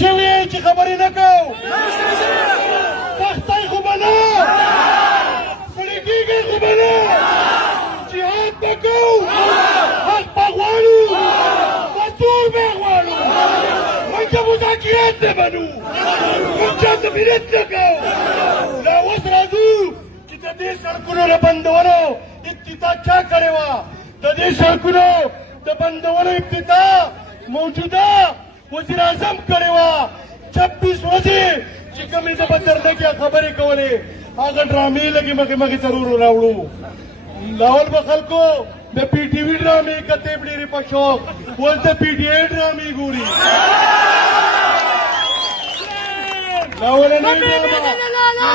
شوی چې خبرې نه کوو تختی خو به نه سړی کېږي خو به نه جهاد به کوو حق به غواړو مزدور به غواړو موږ مذاکرات نه منو موږ چاته مینت نه کوو دا اوس راځو چې د دې سړکونو د بندولو ابتدا چا کړې وه د دې سړکونو د بندولو ابتدا موجوده وزیر اعظم کړې وه چھبیس ورځې چې کومې د بدرنګي خبرې کولې هغه ډرامې لګې مخې مخې ضرور راوړو لاول به خلکو د پی ټی وی ډرامې کته ډېرې په شوق ول د پی ټی آی ډرامې ګوري لاول نه ډرامه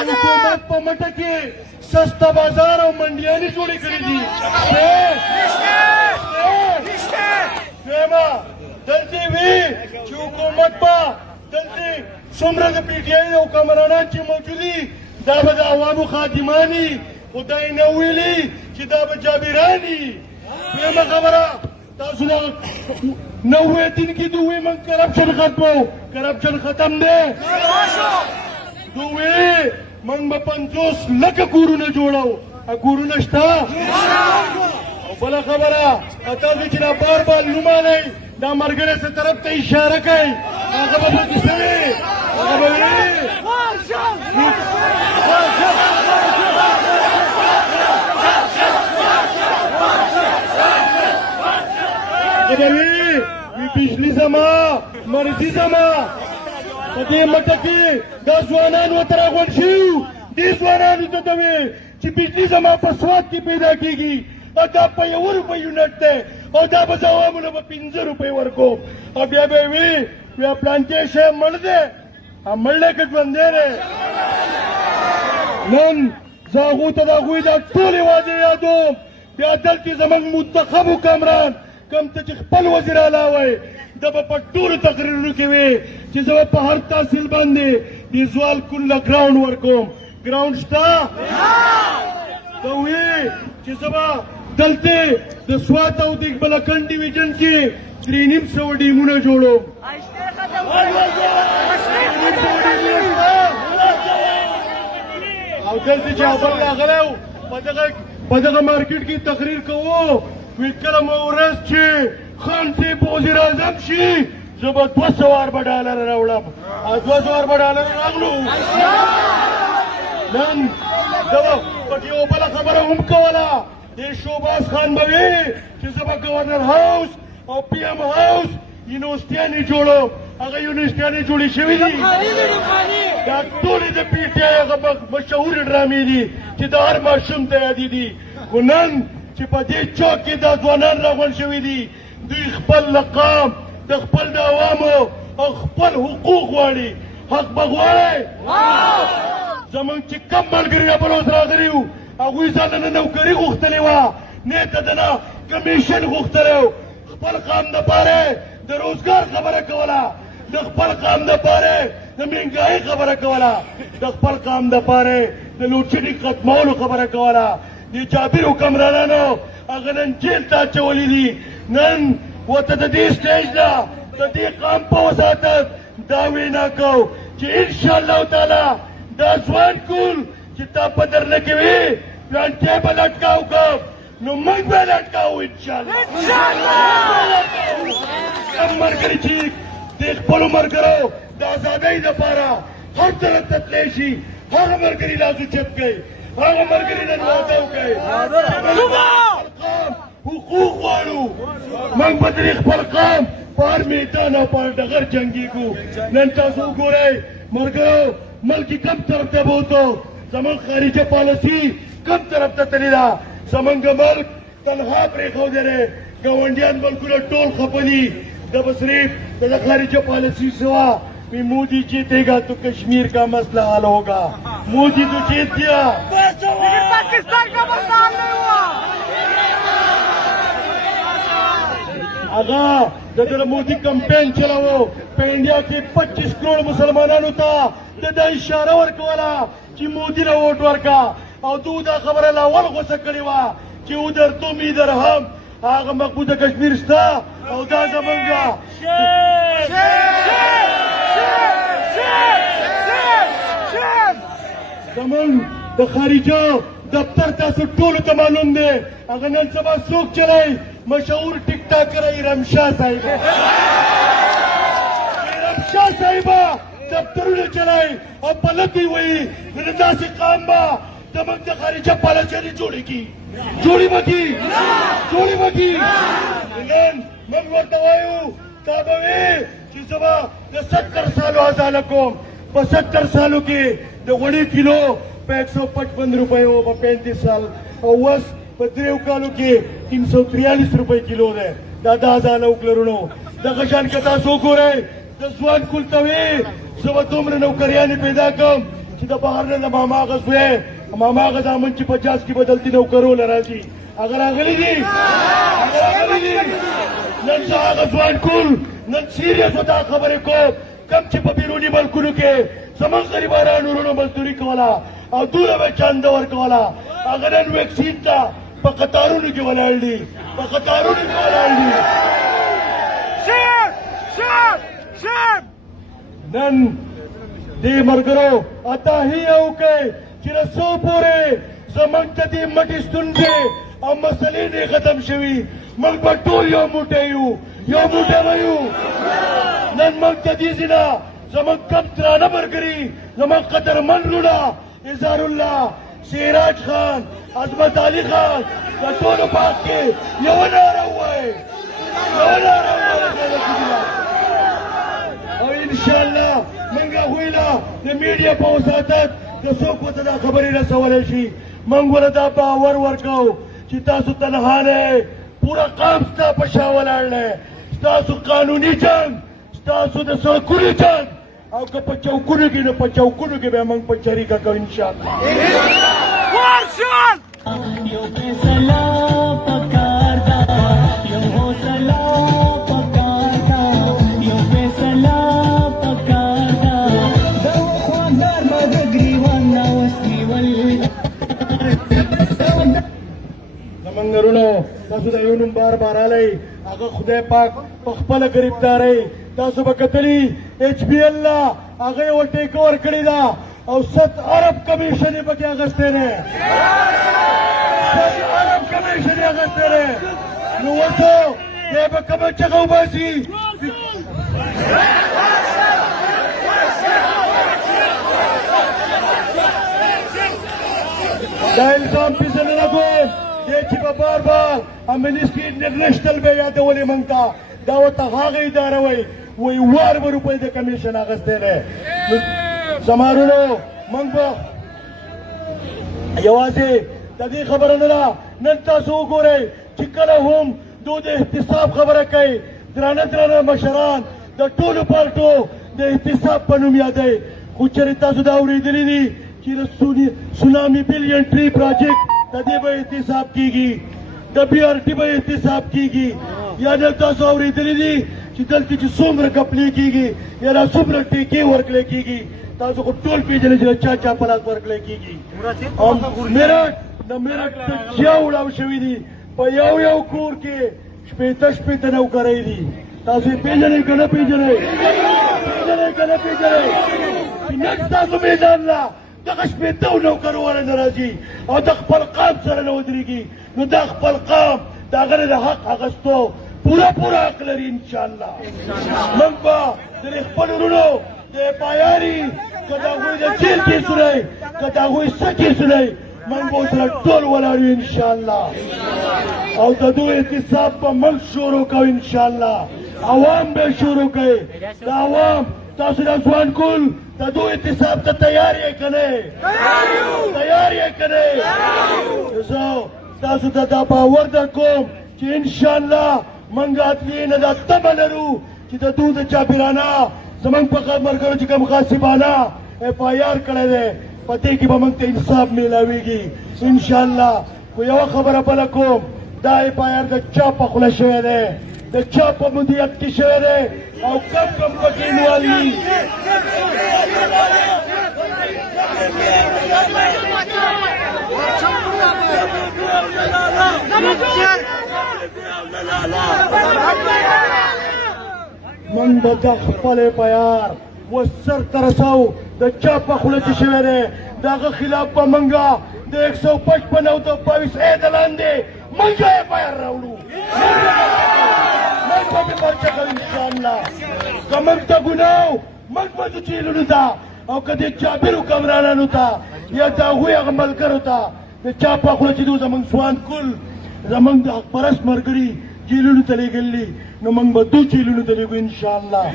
حکومت په مټه کې سستا بازار او منډیانې جوړې کړې دي دیمه دلته وی چې حکومت با دلته څومره د پی ټی آی کمرانان چې موجودي دا به د عوامو خادمانی خدای نه ویلي چې دا به جابرانی دیمه خبره تاسو نه نوې دین کې دوی من کرپشن ختمو. کرپشن ختم دی. دوی من به پنځوس لکه کورونه جوړو. ا کورونه شته؟ او بل خبره تاسو چې بار بار نومه نه دا مرګره سره طرف ته اشاره کوي هغه به پکې سوي هغه به وي؟ بجلی زما مرضی زما. په دې مټه کې دا ځوانان و تر غون شو دې ځوانانو ته دوي چې بجلی زما په سواد کې پیدا کیږي او دا په یو روپۍ یونټ ده او دا به زوامونه په پنځه روپۍ ورکو او بیا به وي بیا پلانټیشن مړ ده مړ نه کې ژوند دی نن زاغو ته دا غوی دا ټولې واده یادو بیا دلته زمونږ منتخب کامران کم ته چې خپل وزیر اعلی وای د به په ټولو تقریرونو کې وي چې زه به په هر تحصیل باندې د زوال کله ګراوند ورکوم ګراوند شته ته وی چې زه به دلته د سوات او د بلکن ډیویژن کې درې نیم سوه ډیمونه جوړوم او دلته چې اول راغلی په دغه په دغه مارکیټ کې تقریر کوو وی کله مو ورځ چې خان صاحب وزیر اعظم شي زه به دوه سوه اربه ډالر راوړم او دوه سوه اربه ډالر راغلو نن زه پکې یو بله خبره هم کوله دې شوباز خان به وي چې زه به گورنر هاوس او پی ایم هاوس یونیورسټیانې جوړوم هغه یونیورسټیانې جوړې شوې دي دا ټولې د پی ټی آی هغه مشهور ډرامې دي چې د هر ماشوم ته یادې دي خو نن چې په دې چوک کې دا ځوانان راغونډ شوي دي دوی خپل لقام د خپل د عوامو او خپل حقوق غواړي حق به غواړي زمونږ چې کم ملګري را بل اوس راغلي وو هغوی ځان نه نوکري غوښتلې وه. نه ته د نه کمیشن غوښتلی خپل قام دپاره د روزګار خبره کوله. د خپل قام دپاره د مهنګایي خبره کوله. د خپل قام دپاره د لوډشیډینګ ختمولو خبره کوله. د جابر حکمرانانو هغه نن جیل ته اچولي دي. نن ورته د دې سټیج نه د دې قام په وساتت دا وینا کو چې ان شاء الله تعالی دا ځوان کول چې تا په درنه کې وي پلانټې به لټکاو کو نو موږ به لټکاو ان شاء الله کم ملګري چې د خپلو ملګرو د ازادۍ دپاره هر طرف ته تللی شي هغه ملګري لاسو چپ کوي هغه ملګري نن واده وکړي حقوق غواړو موږ به ترې خپل قام په هر میدان او په هر ډګر جنګېږو نن تاسو وګورئ ملګرو ملک کم طرف ته بوتو زمون خارجه پالیسی کم طرف ته تللی ده زمونږ ملک تنها پرېښودی دی ګاونډیان ملکونه ټول خپلي د صرف د خارجه پالیسی سوا بھی مودی جیتے گا تو کشمیر کا مسئلہ حل ہوگا مودی تو جیت گیا लेकिन पाकिस्तान का बदनाम नहीं हुआ आगा जर मोदी कंपेन चलावो पे इंडिया के 25 करोड़ मुसलमानांनो ता त्याचा इशारा वर्कवाला چې مودي له ووټ ورکا. او دوی دا خبره لاول غوسه کړې وه چې او درتم ای درهم هغه مقبوضه کشمیر شته. او دا زمونږه. زمونږ د خارجه دفتر تاسو ټولو ته معلوم دی. هغه نن سبا څوک چلای مشهور ټیک ټاکر رمشا صاحب. رمشا صاحب. دفترونه چلای او پلتی وي نن داسې قام با زمونږ د خارجه پالیسي جوړیږي جوړی بکی جوړی بکی نن موږ ورته وایو تا به وي چې زما د ستر سالو ازاله کوم په ستر سالو کې د غوړي کیلو په ایک سو پچپن روپے او په پینتیس سال او وس په دریو کالو کې تین سو تریالیس روپے کیلو ده دا دا ازاله وکړونو دغه شان که تاسو وګورئ د ځوان کول ته زه به دومره نوکریانې پیدا کړم چې د بهر نه د ماما هغه زوی ماما هغه زامن چې پچاس کې بدلتي نوکرو راځي هغه راغلي دي هغه راغلي دي نن زه هغه ځوان کول نن سیریس دا خبرې کوم کم چې په بیرونی ملکونو کې زمونږ غریبانو ورونو مزدوري کوله او دوی به چانده ورکوله هغه نن ویکسین ته په قطارونو کې ولاړ دي په قطارونو کې ولاړ دي شیر شیر شیر نن دې مرګرو اته هي او کې چې رسو پورې زمونږ ته دې مټي ستونزې او مسلې نه ختم شوي موږ په ټول یو موټی یو یو موټی به یو نن موږ ته دې زینا زمونږ کم درانه مرګري زمونږ قدرمن لوڼه اظهار الله سیراج خان عظمت علي خان د ټولو پاک کې یو ناره ووایي یو ناره ووایي او ان شاء الله منګه ویلا د میډیا په وساتت د څوک ته دا خبرې رسولای شي منګ ول دا باور ورکاو چې تاسو تنها نه پورا قام ستا په شا ولاړ نه تاسو قانوني جنگ تاسو د سړکونو جنگ او که په چوکونو کې نو په چوکونو کې به موږ په چریکه کوو ان شاء الله ورشل یو فیصله ورونو تاسو د یو نوم بار بار آلی هغه خدای پاک په خپل گرفتاري تاسو به کتلی ایچ بی الله هغه یو ټیک اور کړی دا او ست عرب کمیشن یې پکې اغسته نه. ست عرب کمیشن اغسته نه. نو وڅو دې به کوم چغو باسي دا الزام پیژنه نه کوم دې چې په بار بار امنیسټي انټرنیشنل به یادولې مونږ ته دا ورته هغه اداره وای وای وار به روپۍ د کمیشن نه نو زمارونو مونږ به یوازې د دې خبره نه ده نن تاسو وګورئ چې کله هم دو د احتساب خبره کوي درانه درانه مشران. د ټولو پارټو د احتساب په نوم یادوي. خو چېرې تاسو دا اورېدلي دي چې د سونامي بلین ټری پروجیکټ د دې به احتساب کیږي د بي ار ټي به احتساب کیږي یا نه تاسو اورېدلي دي چې دلته چې څومره کپلې کیږي یا نه څومره ټیکې ورکړې کیږي تاسو خو ټول پیژنئ چې چا چا په لاس ورکړې کیږي او میرټ د میرټ چا وړاو شوي دي په یو یو کور کې شپېته شپېته نوکرۍ دي تاسو یې پیژنئ که نه پیژنئ پیژنئ که نه پیژنئ چې نن ستاسو میدان لا دغه شپېته نوکرو والا نه راځي او د خپل قام سره نه ودرېږي. نو دا خپل قام د هغه د حق اخیستو پورا پورا حق لري انشاءالله. موږ به د خپل ورونو د پایاري که د هغوی د جیل کیسونه که د هغوی څه کیسونه موږ به سره ټول ولاړ یو انشاءالله. او د دوی احتساب به موږ شروع کوو انشاءالله. عوام به شروع کوي د عوام تاسو د ځوان کول د دوی احتساب ته تیار یې که نه تیار یې که نه زه تاسو ته دا باور در کوم چې انشاءالله موږ اتلی نه دا تمه لرو چې د دوی د چاپیرانه زمونږ په مرګرو چې کوم غاصبانه اف آی آر کړی دی. په دې کې به موږ ته انصاف میلاویږي انشاءالله خو یوه خبره بله کوم دا اف آی آر د چا په خوله شوی دی د چا په مدیریت کې شوی دی او کم کم پکې انوال دي من به د خپل پیار و سر ته رسو د چا په خوله چې شوی دی د هغه خلاف به منګه د ایک سو پچپن او د باویس ای د لاندې منګه یې باید راوړو بې پرچه کوو انشاءالله که موږ ته ګناه موږ به ځو جیلونو ته او که د جابرو کمرانانو ته یا د هغوی هغه ملګرو ته د چا په خوله چې دو زموږ سوان کل زموږ د حق پرست ملګري جیلونو ته لېږلي نو موږ به دو جیلونو ته لېږو انشاءالله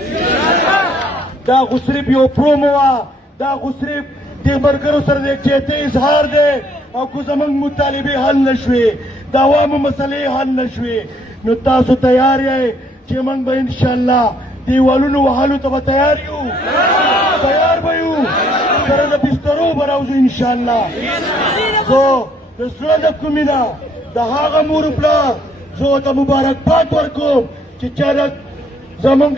دا خو صرف یو پرومو دا خو صرف دې ملګرو سره د چیته اظهار دی او که زموږ مطالبې حل نه شوې د عوامو مسلې حل نه شوې. نو تاسو تیار یې چې موږ به انشاءالله دیوالونو وهلو ته تیار یو؟ تیار به یو؟ سره د بسترو به راوځو انشاءالله. زه د زړه د کومې نه د هغه مور پلار زه ورته مبارکباد ورکوم چې چا د زمونږ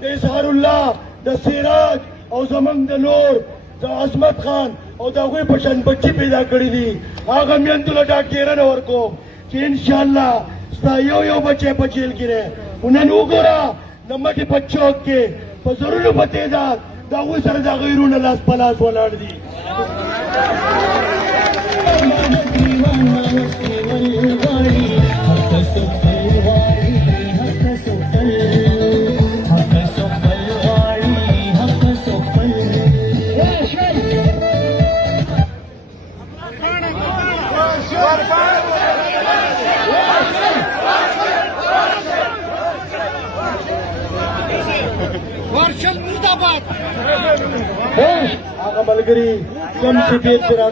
د اظهار الله د سیراج او زمونږ د نور د عظمت خان او د هغوی په شان بچي پیدا کړي دي هغه میندو له ډاکټرانه ورکوم چې انشاءالله ستا یو یو بچی په جیل کې دی خو نن وګوره د مټې په چوک کې په زرونو په تعداد د هغوی سره د غیرونه لاس په لاس ولاړ دي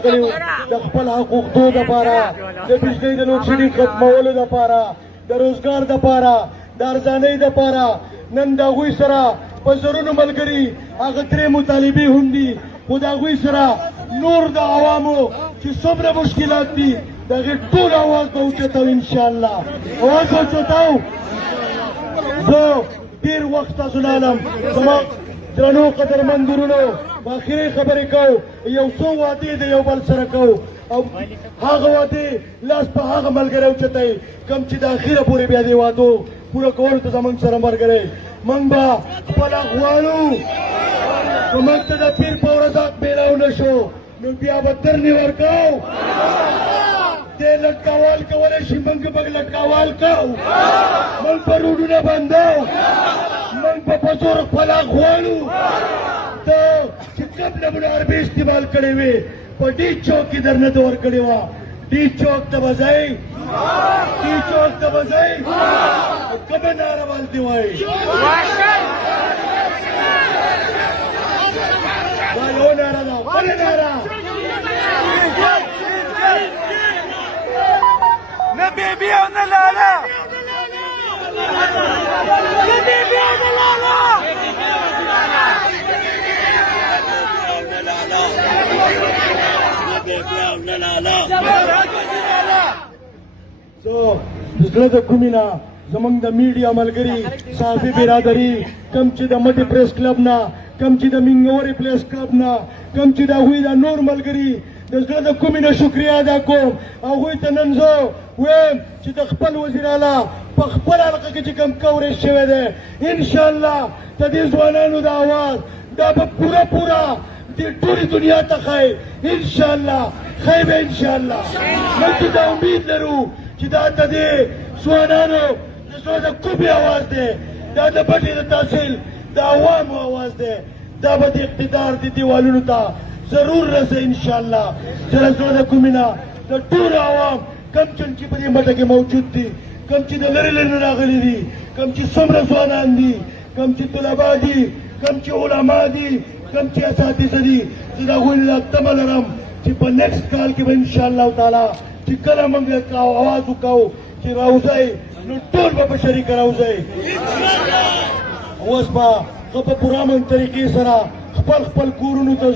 وو، د خپل حقوقو لپاره د بجلی د شیډینګ ختمولو لپاره د روزګار لپاره د ارزانۍ لپاره. نن د هغوی سره په زرونو ملګري هغه درې مطالبې هم دي. خو د هغوی سره نور د عوامو چې څومره مشکلات دي د هغې ټول اواز به اوچتو انشاءالله. اواز به اوچتو زه ډیر وخت تاسو علم زما درنو قدرمندورونو په اخري خبرې کوو یو څو وعدې د یو بل سره کوو او هغه وعدې لاس په هغه ملګری اوچتئ کوم چې د اخره پورې بیا دې وعدو پوره کولو ته زموږ سره ملګری. موږ به خپله غواړو که موږ ته د پیر په ورځ میلاو نه شو. نو بیا به درنې ورکوو دې لټکاوال کولی شي موږ به لټکاوال کوو موږ په روډونه بندو موږ په په زور خپل حق غواړو نمونه عربي استعمال کړی وي په ډي چوک کې درنه ته ورکړې وه ډي چوک ته ځئ ډي چوک ته به ځئ کومه ناره والدې وایي دا یو ناره ده بلې ناره نه بیبي او نه لالا نه بیبي او نه لالا د زړه د کومې نه زمونږ د میډیا ملګري صحافي برادري کم چې د مټې پریس کلب نه کم چې د منګوري پریس کلب نه کم چې د هغوی د نور ملګري د زړه د کومې نه شکریا ادا کوم هغوی ته نن زه وایم چې د خپل وزیر اعلی په خپل حلقه کې چې کوم کوریج شوی دی انشاءالله د دې ځوانانو د اواز دا به پوره دې ټولې دنیا ته ښایي انشاءالله. ښایي به انشاءالله. موږ دا امید لرو چې دا د دې ځوانانو د زړه د کومې اواز دی. دا د بټې د تحصیل د عوامو اواز دی. دا به د اقتدار د دیوالونو ته ضرور رسي انشاءالله. چې د زړه د کومې نه د ټول عوام کم چن چې په دې مټه کې موجود دي کم چې د لرې نه راغلي دي کم چې څومره ځوانان دي کم چې طلبا دي کم چې علما دي کم چې اساتذه دي زه د هغوی نه تمه لرم چې په نیکسټ کال کې به انشاءالله تعالی چې کله موږ یې اواز وکړو چې راوځئ نو ټول به په شریکه راوځئ اوس به په پوره من طریقې سره خپل خپل کورونو ته